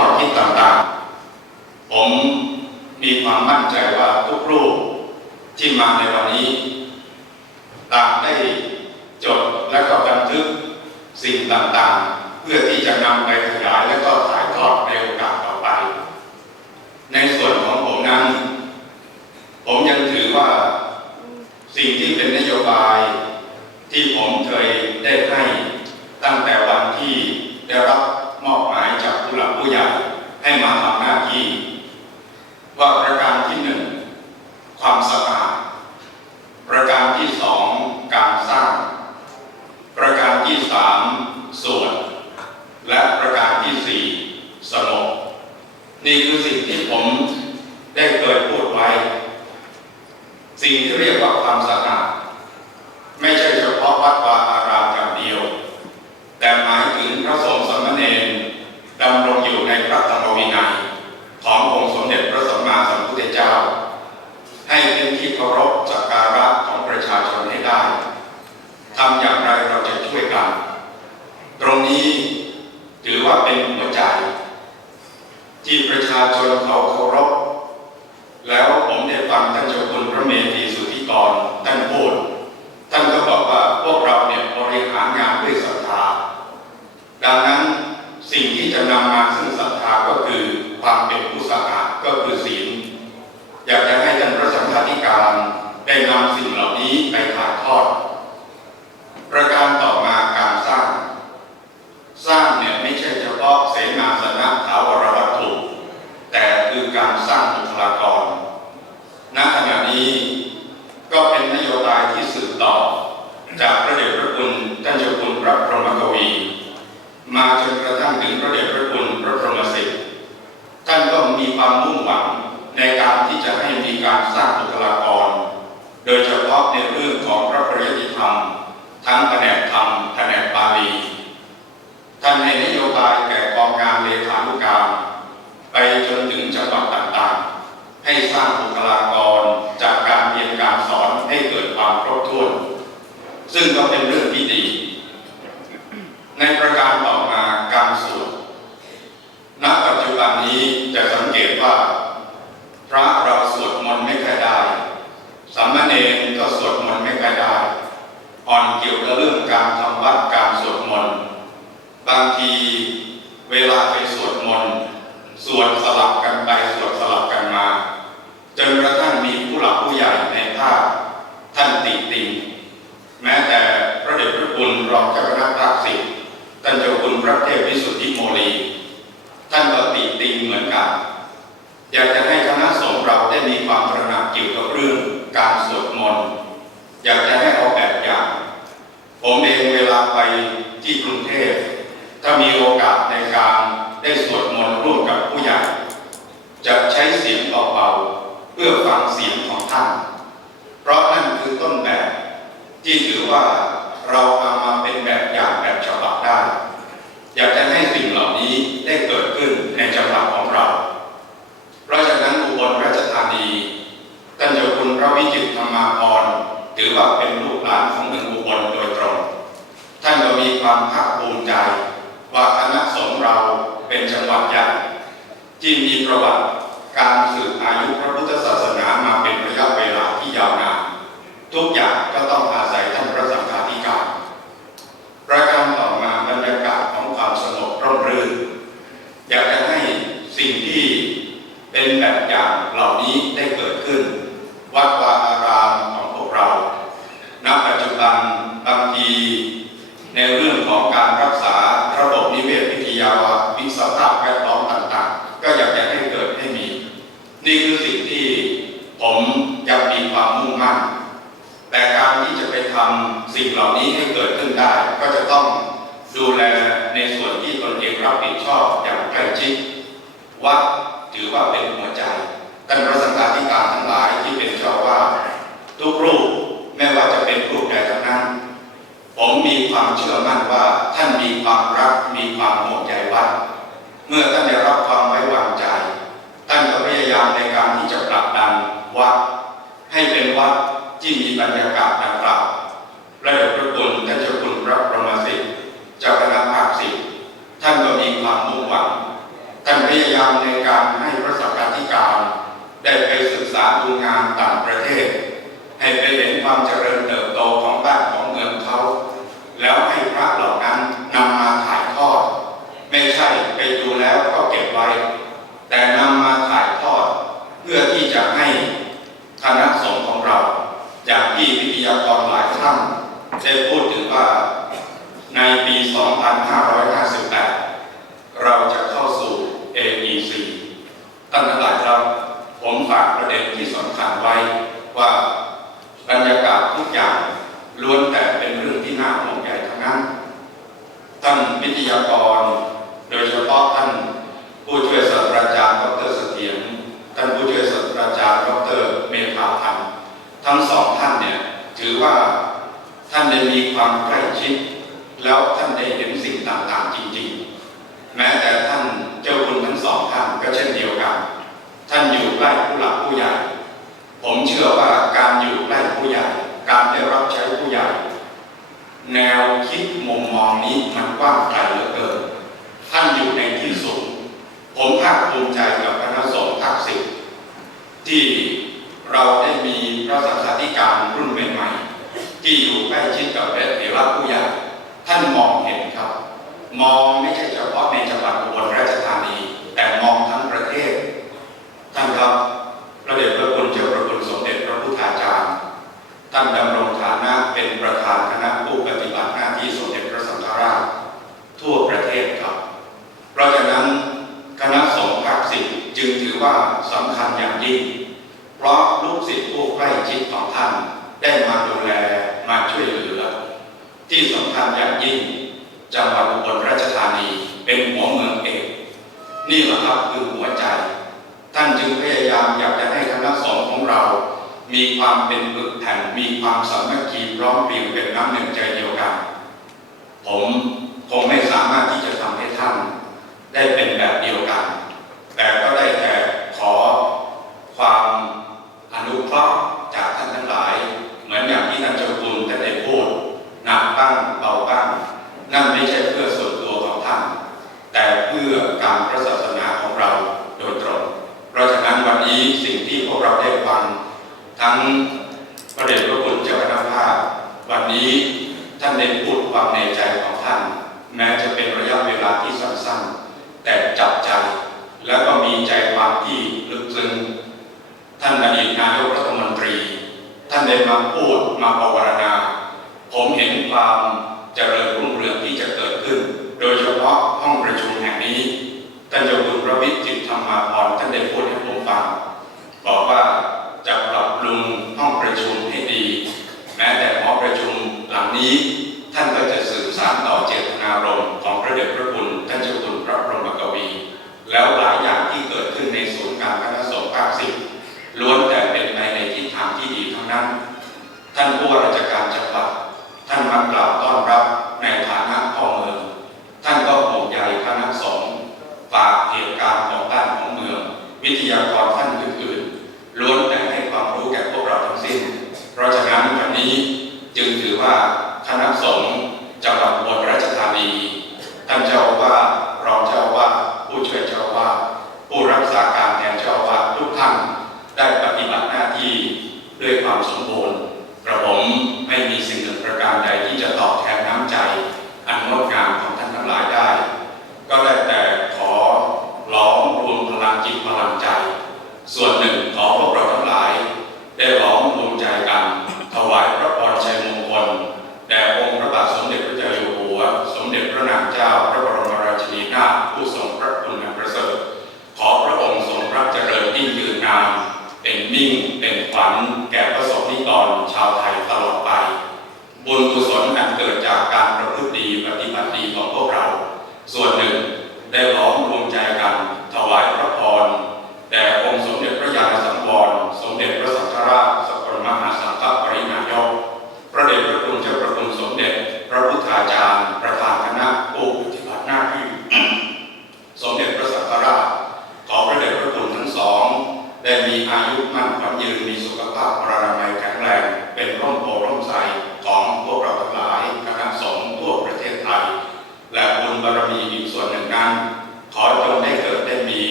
ข้อคิดต่างๆ ผมมีความมั่นใจว่าทุกรูปที่มาในวันนี้ต่างได้จดและก็บันทึกสิ่งต่างๆ เพื่อที่จะนำไปขยายและก็ถ่ายทอดในโอกาสต่อไป ในส่วนของผมนั้น ผมยังถือว่าสิ่งที่เป็นนโยบายที่ผมเคยได้ให้ตั้งแต่วันที่ได้รับมอบหมายจากผู้หลักผู้ใหญ่ให้มาทำหน้าที่ ว่าประการที่หนึ่งความสะอาด ประการที่สองการสร้าง ประการที่สามส่วน และประการที่สี่สงบนี่คือสิ่งที่ผมได้เคยพูดไว้ สิ่งที่เรียกว่า ความสะอาดไม่ใช่เฉพาะวัดวาอารามอย่างเดียว แต่หมายถึงพระสงฆ์สามเณรดำรงอยู่ในพระธรรมวินัยขององค์สมเด็จพระสัมมาสัมพุทธเจ้า ให้เป็นที่เคารพสักการะของประชาชนให้ได้ทำอย่างไรเราจะช่วยกัน ตรงนี้ถือว่าเป็นหัวใจ ที่ประชาชนเขาเคารพแล้วผมได้ฟังท่านเจ้าคุณพระเมธีสุทธิกรท่านพูด ท่านก็บอกว่าพวกเราเนี่ยบริหารงานด้วยศรัทธา ดังนั้นสิ่งที่จะนำมาซึ่งศรัทธาก็คือความเป็นผู้สะอาดก็คือศีล อยากจะให้ท่านพระสังฆาธิการได้นำสิ่งเหล่านี้ไปถ่ายทอด ประการต่อมาการสร้าง สร้างเนี่ยไม่ใช่เฉพาะเสนาสนะถาวรวัตถุ แต่คือการ สร้างบุคลากร ณ ขณะนี้ก็เป็นนโยบายที่สืบต่อ จากพระเดชพระคุณท่านเจ้าคุณพระพรหมกวี มาจนกระทั่งถึงพระเดชพระคุณพระพรหมสิทธิ์ท่านก็มีความมุ่งหวังในการที่จะให้มีการสร้างบุคลากร โดยเฉพาะในเรื่องของพระปริยติธรรม ทั้งแผนกธรรมแผนกบาลีท่านให้นโยบายแก่กองงานเลขานุการ จนถึงจังหวัดต่างๆ ให้สร้างบุคลากรจากการเรียนการสอนให้เกิดความครบถ้วน ซึ่งก็เป็นเรื่องที่ดี ในประการต่อมาการสวดณปัจจุบันนี้จะสังเกตว่า พระเราสวดมนต์ไม่ค่อยได้สามเณรก็สวดมนต์ไม่ค่อยได้อ่อนเกี่ยวกับเรื่องการทำวัดการสวดมนต์บางทีเวลาไปสวดมนต์สวดสลับกัน ไปสวดสลับกันมาจนกระทั่งมีผู้หลักผู้ใหญ่ในภาคท่านติติงแม้แต่พระเดชพระคุณรองเจ้าคณะภาคสิบท่านเจ้าคุณพระเทพวิสุทธิโมลี ท่านก็ติติงเหมือนกัน อยากจะให้คณะสงฆ์เราได้มีความตระหนักเกี่ยวกับเรื่องการสวดมนต์อยากจะให้เอาแบบอย่าง ผมเองเวลาไปที่กรุงเทพถ้ามีโอกาสในการได้สวดมนต์ร่วมกับผู้ใหญ่ จะใช้เสียงเบาๆเพื่อฟังเสียงของท่าน เพราะนั่นคือต้นแบบ ที่ถือว่าเราเอามาเป็นแบบอย่างแบบฉบับได้ อยากจะให้สิ่งเหล่านี้ได้เกิดขึ้นในจังหวัดของเรา เพราะฉะนั้นอุบลราชธานีท่านเจ้าคุณพระวิจิตรธรรมาภรณ์ถือว่าเป็นลูกหลานของเมืองอุบลโดยตรง ท่านก็มีความภาคภูมิใจ ว่าคณะสงฆ์เราเป็นจังหวัดใหญ่ ที่มีประวัติการสืบอายุพระพุทธศาสนามาเป็นระยะเวลาที่ยาวนาน ทุกอย่างก็ต้องอาศัยท่านพระสังฆาธิการ ประการต่อมาบรรยากาศของความสงบร่มรื่น อยากจะให้สิ่งที่เป็นแบบอย่างเหล่านี้ได้เกิดขึ้น วัดวาอารามของพวกเรา ณ ปัจจุบันบางที ในเรื่องของการรักษาระบบนิเวศวิทยาวิสภาพแวดล้อมต่างๆ ก็อยากจะให้เกิดให้มี นี่คือสิ่งที่ผมยังมีความมุ่งมั่น แต่การที่จะไปทำสิ่งเหล่านี้ให้เกิดขึ้นได้ ก็จะต้องดูแลในส่วนที่ตนเองรับผิดชอบอย่างใกล้ชิด วัดถือว่าเป็นหัวใจท่านพระสังฆาธิการทั้งหลายที่เป็นเจ้าว่าทุกรูปไม่ว่าจะเป็นรูปใดทั้งนั้น ผมมีความเชื่อมั่นว่าท่านมีความรักมีความห่วงใยวัด เมื่อท่านได้รับความไว้วางใจ ท่านก็พยายามในการที่จะผลักดันวัด ให้เป็นวัดที่มีบรรยากาศดังกล่าวและเดชพระคุณท่านเจ้าคุณพระพรหมสิทธิ์เจ้าคณะภาคสิท่านก็มีความมุ่งหวัง พยายามในการให้พระสังฆาธิการ ได้ไปศึกษาดูงานต่างประเทศ ให้ไปเห็นความเจริญเติบโตของบ้านของเมืองเขา แล้วให้พระเหล่านั้นนำมาถ่ายทอด ไม่ใช่ไปดูแล้วก็เก็บไว้ แต่นำมาถ่ายทอด เพื่อที่จะให้คณะสงฆ์ของเรา อย่างที่วิทยากรหลายท่านได้พูดถึงว่าในปี 2558 เราจะเข้าสู่ AEC ท่านทั้งหลายครับ ผมฝากประเด็นที่สำคัญไว้ว่าบรรยากาศทุกอย่างล้วนแต่เป็นเรื่องที่น่าห่วงใยทั้งนั้น ท่านวิทยากร โดยเฉพาะท่านผู้ช่วยศาสตราจารย์ดรเสถียรท่านผู้ช่วยศาสตราจารย์ดรเมธาพันธ์ทั้งสองท่านเนี่ยถือว่าท่านได้มีความใกล้ชิด แล้วท่านได้เห็นสิ่งต่างๆจริง ๆ แม้แต่ท่านเจ้าคุณทั้งสองท่านก็เช่นเดียวกัน ท่านอยู่ ใกล้ผู้หลักผู้ใหญ่ ผมเชื่อว่าการอยู่ใกล้ผู้ใหญ่ การได้รับใช้ผู้ใหญ่ แนวคิดมุมมองนี้มันกว้างไกลเหลือเกิน ท่านอยู่ในที่สูง ผมภาคภูมิใจกับคณะสงฆ์ภาคสิบที่เราได้มีพระสังฆาธิการรุ่นใหม่ๆ ที่อยู่ใกล้ชิดกับพระเถระผู้ใหญ่ ท่านมองเห็นครับ มองไม่ใช่เฉพาะในจังหวัดอุบลราชธานี แต่มองทั้งประเทศ ท่านครับพระเดชพระคุณเจ้าพระคุณสมเด็จพระพุทธาจารย์ ท่านดำรงฐานะเป็นประธานคณะผู้ปฏิบัติหน้าที่สมเด็จพระสังฆราช ทั่วประเทศครับ เพราะฉะนั้นคณะสงฆ์ภาคสิจึงถือว่าสำคัญอย่างยิ่ง เพราะลูกศิษย์ผู้ใกล้ชิดของท่านได้มาดูแลมาช่วยเหลือ ที่สำคัญอย่างยิ่งจังหวัดอุบลราชธานีเป็นหัวเมืองเอกนี่แหละครับคือหัวใจ ท่านจึงพยายามอยากจะให้คณะสงฆ์ของเรา มีความเป็นปึกแผ่นมีความสามัคคีพร้อมเพรียงเป็นน้ำหนึ่งใจเดียวกัน ผมคงไม่สามารถที่จะทำให้ท่าน ได้เป็น แต่ก็ได้แต่ขอความอนุเคราะห์จากท่านทั้งหลาย เหมือนอย่างที่ท่านเจ้าคุณท่านได้พูดหนักบ้างเบาบ้าง นั่นไม่ใช่เพื่อส่วนตัวของท่าน แต่เพื่อการพระศาสนาของเราโดยตรง เพราะฉะนั้นวันนี้สิ่งที่พวกเราได้ฟัง ทั้งพระเดชพระคุณเจ้าคณะภาพ วันนี้ท่านได้พูดความในใจของท่าน แม้จะเป็นระยะเวลาที่สั้นๆ แต่จับใจแล้วก็มีใจความที่ลึกซึ้งท่านอดีตนายกรัฐมนตรี ท่านได้มาพูดมาภาวนา ผมเห็นความเจริญรุ่งเรืองที่จะเกิดขึ้น โดยเฉพาะห้องประชุมแห่งนี้ท่านเจ้าคุณพระวิจิตรธรรมาพรท่านได้พูดให้ผมฟังบอกว่า นั้น ท่านผู้ว่าราชการจังหวัดท่านมากล่าวต้อนรับในฐานะพ่อเมือง ท่านก็ห่วงใยคณะสงฆ์ฝากเหตุการณ์ของบ้านของเมือง วิทยากรท่านอื่นๆล้วนแต่ให้ความรู้แก่พวกเราทั้งสิ้น เพราะฉะนั้นวันนี้จึงถือว่าคณะสงฆ์จังหวัดอุบลราชธานี ท่านเจ้าอาวาสรองเจ้าอาวาสผู้ช่วยเจ้าอาวาสผู้รักษาการแทนเจ้าอาวาสทุกท่านได้ปฏิบัติหน้าที่ด้วยความสมบูรณ์ กระผมไม่มีสิ่งหนึ่งประการใดที่จะตอบแทนน้ำใจ อันงดงามของท่านทั้งหลายได้ ก็ได้แต่ขอล้อมรวมพลั งจิตพลังใจ ส่วนหนึ่งของพวกเราทั้งหลาย ได้ร้อมรวมใจกันถวาย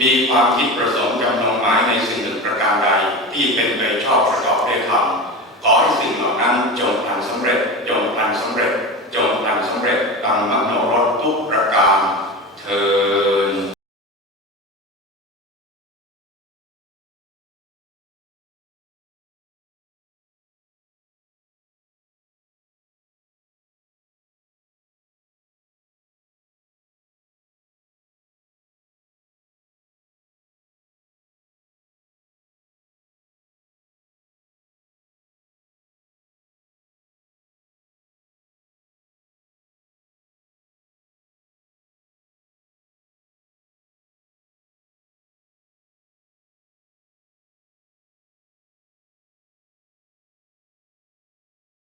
มีความคิดประสงค์